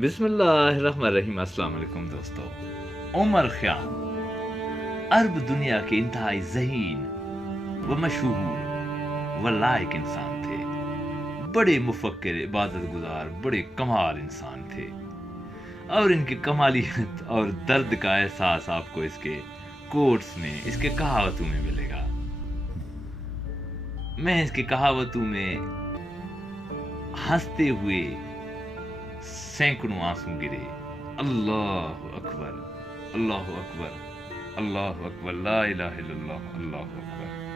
बिस्मिल्लाहिर्रहमानिर्रहीम। अस्सलाम वालेकुम दोस्तों। उमर ख़याम अरब दुनिया के इंतहाई ज़हीन व मशहूर व लायक इंसान थे। बड़े मुफक्किर, इबादत गुजार, बड़े कमाल इंसान थे और इनकी कमालियत और दर्द का एहसास आपको इसके कोट्स में, इसके कहावतों में मिलेगा। मैं इसकी कहावतों में हंसते हुए सैकड़ों आंसू गिरे। अल्लाह अकबर, अल्लाह अकबर, अल्लाह अकबर, ला इलाहा इल्लल्लाह, अल्लाह अकबर।